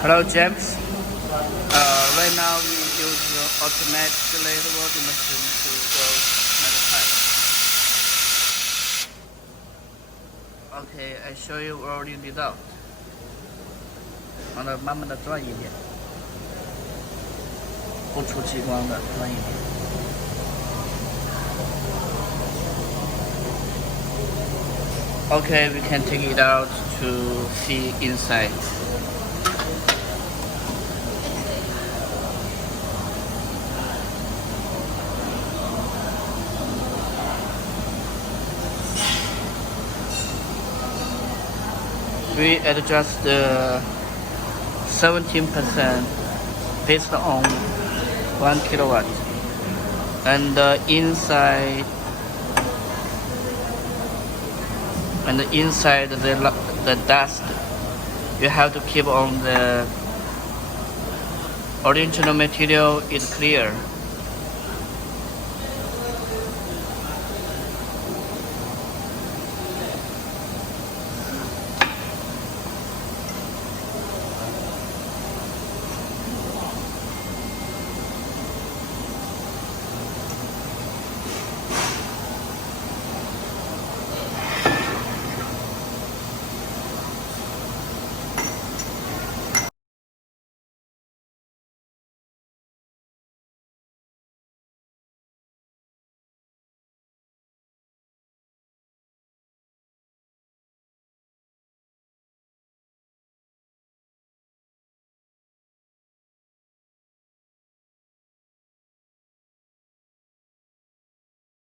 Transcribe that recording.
Hello, James. Right now we use the automatic laser welding machine to weld metal pipe. Okay, I show you welding result. 完了，慢慢的转一遍，不出激光的转一遍。Okay, we can take it out to see inside. We adjust the 17% based on 1 kilowatt, and the inside the dust you have to keep on the original material is clear.